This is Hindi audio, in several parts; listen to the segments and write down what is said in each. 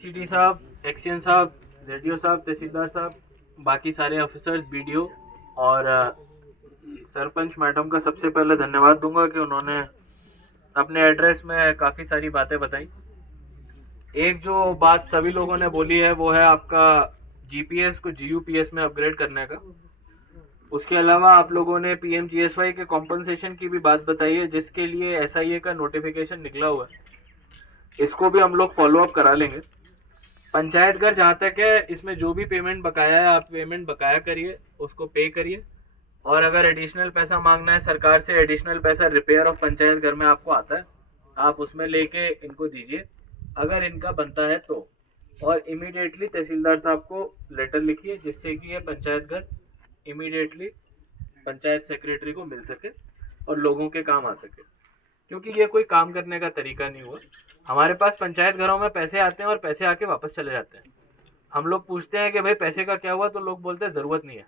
एक्सईडी साहब, एक्सीएन साहब, जेडीओ साहब, तहसीलदार साहब, बाकी सारे ऑफिसर्स, बीडीओ और सरपंच मैडम का सबसे पहले धन्यवाद दूंगा कि उन्होंने अपने एड्रेस में काफ़ी सारी बातें बताई। एक जो बात सभी लोगों ने बोली है वो है आपका जीपीएस को जीयूपीएस में अपग्रेड करने का। उसके अलावा आप लोगों ने पीएमजीएसवाई के कॉम्पनसेशन की भी बात बताई है, जिसके लिए एसआईए का नोटिफिकेशन निकला हुआ है। इसको भी हम लोग फॉलो अप करा लेंगे। पंचायत घर जहाँ तक है, इसमें जो भी पेमेंट बकाया है आप पेमेंट बकाया करिए, उसको पे करिए। और अगर एडिशनल पैसा मांगना है सरकार से, एडिशनल पैसा रिपेयर ऑफ पंचायत घर में आपको आता है, आप उसमें लेके इनको दीजिए अगर इनका बनता है तो। और इमीडिएटली तहसीलदार साहब को लेटर लिखिए जिससे कि ये पंचायत घर इमीडिएटली पंचायत सेक्रेटरी को मिल सके और लोगों के काम आ सके, क्योंकि ये कोई काम करने का तरीका नहीं हुआ। हमारे पास पंचायत घरों में पैसे आते हैं और पैसे आके वापस चले जाते हैं। हम लोग पूछते हैं कि भाई पैसे का क्या हुआ, तो लोग बोलते हैं ज़रूरत नहीं है।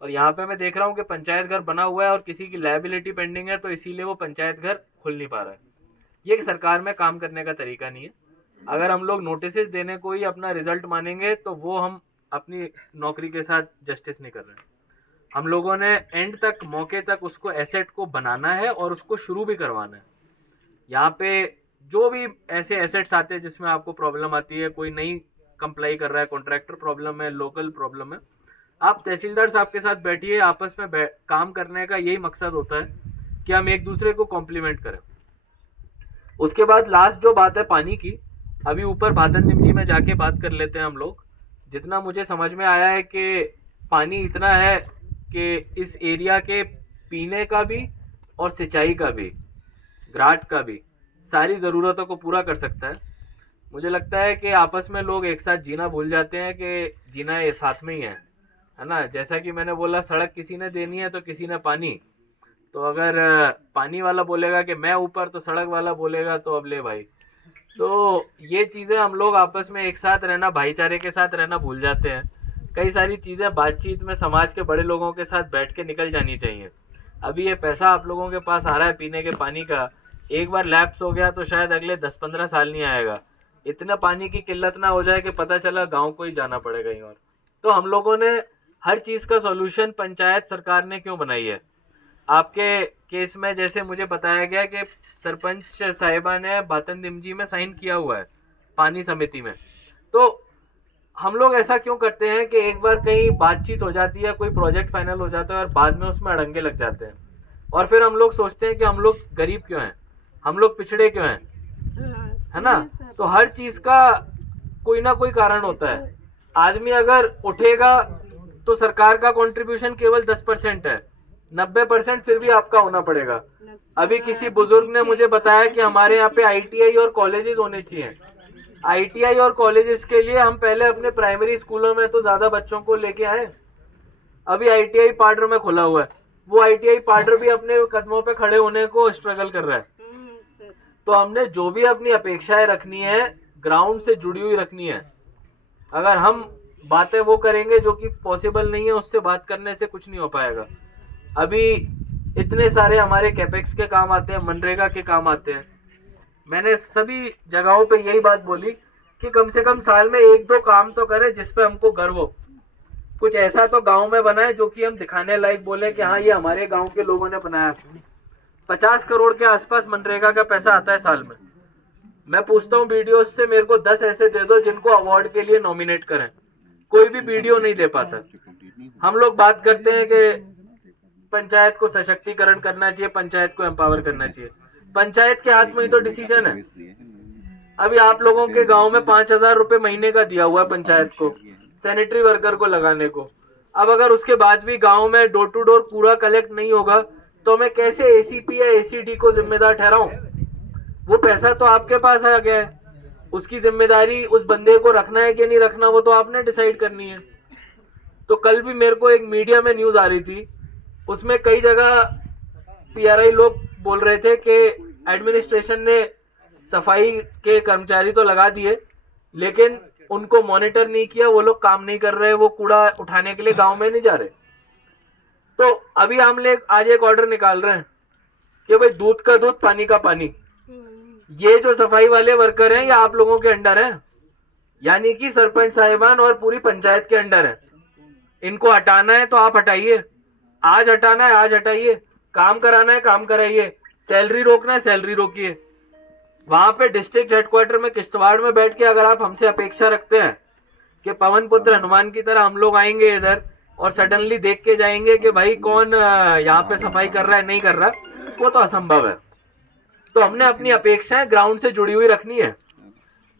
और यहाँ पे मैं देख रहा हूँ कि पंचायत घर बना हुआ है और किसी की लायबिलिटी पेंडिंग है, तो इसीलिए वो पंचायत घर खुल नहीं पा रहा है। ये सरकार में काम करने का तरीका नहीं है। अगर हम लोग नोटिस देने को ही अपना रिजल्ट मानेंगे तो वो हम अपनी नौकरी के साथ जस्टिस नहीं कर रहे हैं। हम लोगों ने एंड तक, मौके तक उसको एसेट को बनाना है और उसको शुरू भी करवाना है। यहाँ पे जो भी ऐसे एसेट्स आते हैं जिसमें आपको प्रॉब्लम आती है, कोई नहीं कंप्लाई कर रहा है, कॉन्ट्रैक्टर प्रॉब्लम है, लोकल प्रॉब्लम है, आप तहसीलदार साहब के साथ बैठिए। आपस में काम करने का यही मकसद होता है कि हम एक दूसरे को कॉम्प्लीमेंट करें। उसके बाद लास्ट जो बात है पानी की, अभी ऊपर भातन निमजी में जाके बात कर लेते हैं हम लोग। जितना मुझे समझ में आया है कि पानी इतना है कि इस एरिया के पीने का भी और सिंचाई का भी, ग्राट का भी, सारी ज़रूरतों को पूरा कर सकता है। मुझे लगता है कि आपस में लोग एक साथ जीना भूल जाते हैं कि जीना ये साथ में ही है ना। जैसा कि मैंने बोला, सड़क किसी ने देनी है तो किसी ने पानी। तो अगर पानी वाला बोलेगा कि मैं ऊपर, तो सड़क वाला बोलेगा तो अब ले भाई। तो ये चीज़ें हम लोग आपस में एक साथ रहना, भाईचारे के साथ रहना भूल जाते हैं। कई सारी चीज़ें बातचीत में समाज के बड़े लोगों के साथ बैठ के निकल जानी चाहिए। अभी ये पैसा आप लोगों के पास आ रहा है पीने के पानी का, एक बार लैप्स हो गया तो शायद अगले 10-15 साल नहीं आएगा। इतना पानी की किल्लत ना हो जाए कि पता चला गांव को ही जाना पड़ेगा कहीं और। तो हम लोगों ने हर चीज़ का सॉल्यूशन पंचायत सरकार ने क्यों बनाई है। आपके केस में जैसे मुझे बताया गया कि सरपंच साहिबा ने भातन निमजी में साइन किया हुआ है पानी समिति में। तो हम लोग ऐसा क्यों करते हैं कि एक बार कहीं बातचीत हो जाती है, कोई प्रोजेक्ट फाइनल हो जाता है और बाद में उसमें अड़ंगे लग जाते हैं, और फिर हम लोग सोचते हैं कि हम लोग गरीब क्यों हैं, हम लोग पिछड़े क्यों हैं, है ना। तो हर चीज़ का कोई ना कोई कारण होता है। आदमी अगर उठेगा तो सरकार का कंट्रीब्यूशन केवल 10% है, 90% फिर भी आपका होना पड़ेगा। अभी किसी बुजुर्ग ने मुझे बताया कि हमारे यहाँ पे आईटीआई और कॉलेजेस होने चाहिए। आईटीआई और कॉलेजेस के लिए हम पहले अपने प्राइमरी स्कूलों में तो ज़्यादा बच्चों को लेके आए। अभी आईटीआई पाडर में खुला हुआ है, वो आईटीआई पाडर भी अपने कदमों पे खड़े होने को स्ट्रगल कर रहा है। तो हमने जो भी अपनी अपेक्षाएं रखनी है ग्राउंड से जुड़ी हुई रखनी है। अगर हम बातें वो करेंगे जो कि पॉसिबल नहीं है, उससे बात करने से कुछ नहीं हो पाएगा। अभी इतने सारे हमारे कैपेक्स के काम आते हैं, मनरेगा के काम आते हैं। मैंने सभी जगहों पे यही बात बोली कि कम से कम साल में 1-2 काम तो करें जिस पे हमको गर्व हो। कुछ ऐसा तो गांव में बनाए जो कि हम दिखाने लायक बोले कि हाँ ये हमारे गांव के लोगों ने बनाया। 50 करोड़ के आसपास मनरेगा का पैसा आता है साल में। मैं पूछता हूँ बीडीओ से, मेरे को 10 ऐसे दे दो जिनको अवार्ड के लिए नॉमिनेट करें। कोई भी बीडीओ नहीं दे पाता। हम लोग बात करते हैं कि पंचायत को सशक्तिकरण करना चाहिए, पंचायत को एम्पावर करना चाहिए। पंचायत के हाथ में ही तो डिसीजन है। अभी आप लोगों के गांव में 5,000 रुपए महीने का दिया हुआ है पंचायत को सैनिटरी वर्कर को लगाने को। अब अगर उसके बाद भी गांव में डोर टू डोर पूरा कलेक्ट नहीं होगा तो मैं कैसे एसीपी या एसीडी को जिम्मेदार ठहराऊं। वो पैसा तो आपके पास आ गया है, उसकी जिम्मेदारी उस बंदे को रखना है कि नहीं रखना वो तो आपने डिसाइड करनी है। तो कल भी मेरे को एक मीडिया में न्यूज़ आ रही थी, उसमें कई जगह पीआरआई लोग बोल रहे थे कि एडमिनिस्ट्रेशन ने सफाई के कर्मचारी तो लगा दिए लेकिन उनको मॉनिटर नहीं किया, वो लोग काम नहीं कर रहे, वो कूड़ा उठाने के लिए गांव में नहीं जा रहे। तो अभी हम लोग आज एक ऑर्डर निकाल रहे हैं कि भाई दूध का दूध, पानी का पानी। ये जो सफाई वाले वर्कर हैं ये आप लोगों के अंडर हैं, यानी कि सरपंच साहिबान और पूरी पंचायत के अंडर है। इनको हटाना है तो आप हटाइए, आज हटाना है आज हटाइए, काम कराना है काम कराइए, सैलरी रोकना है सैलरी रोकिए। वहां पे डिस्ट्रिक्ट हेडक्वार्टर में किश्तवाड़ में बैठ के अगर आप हमसे अपेक्षा रखते हैं कि पवन पुत्र हनुमान की तरह हम लोग आएंगे इधर और सडनली देख के जाएंगे कि भाई कौन यहाँ पे सफाई कर रहा है नहीं कर रहा, वो तो असंभव है। तो हमने अपनी अपेक्षाएं ग्राउंड से जुड़ी हुई रखनी है।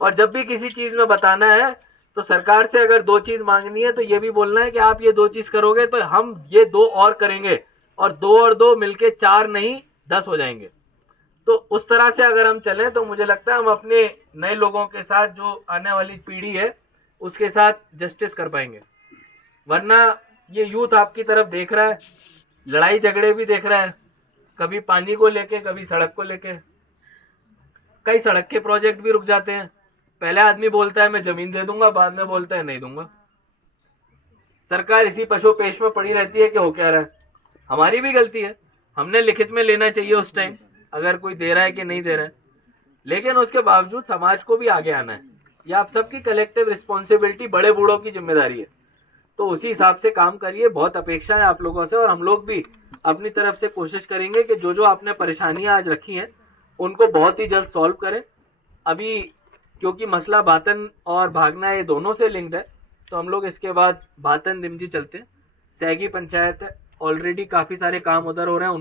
और जब भी किसी चीज में बताना है तो सरकार से अगर 2 चीज मांगनी है तो ये भी बोलना है कि आप ये 2 चीज करोगे तो हम ये 2 और करेंगे, और 2 और 2 मिलके 4 नहीं 10 हो जाएंगे। तो उस तरह से अगर हम चलें तो मुझे लगता है हम अपने नए लोगों के साथ, जो आने वाली पीढ़ी है उसके साथ जस्टिस कर पाएंगे। वरना ये यूथ आपकी तरफ देख रहा है, लड़ाई झगड़े भी देख रहा है, कभी पानी को लेके कभी सड़क को लेके। कई सड़क के प्रोजेक्ट भी रुक जाते हैं। पहले आदमी बोलता है मैं जमीन दे दूंगा, बाद में बोलता है नहीं दूंगा। सरकार इसी पशोपेश में पड़ी रहती है कि हो क्या रहा है। हमारी भी गलती है, हमने लिखित में लेना चाहिए उस टाइम अगर कोई दे रहा है कि नहीं दे रहा है, लेकिन उसके बावजूद समाज को भी आगे आना है। यह आप सबकी कलेक्टिव रिस्पॉन्सिबिलिटी, बड़े बूढ़ों की जिम्मेदारी है। तो उसी हिसाब से काम करिए। बहुत अपेक्षा है आप लोगों से, और हम लोग भी अपनी तरफ से कोशिश करेंगे कि जो जो आपने परेशानियां आज रखी हैं उनको बहुत ही जल्द सॉल्व करें। अभी क्योंकि मसला भातन और भागना ये दोनों से लिंक्ड है, तो हम लोग इसके बाद भातन निमजी चलते हैं। सैगी पंचायत है, ऑलरेडी काफ़ी सारे काम उधर हो रहे हैं।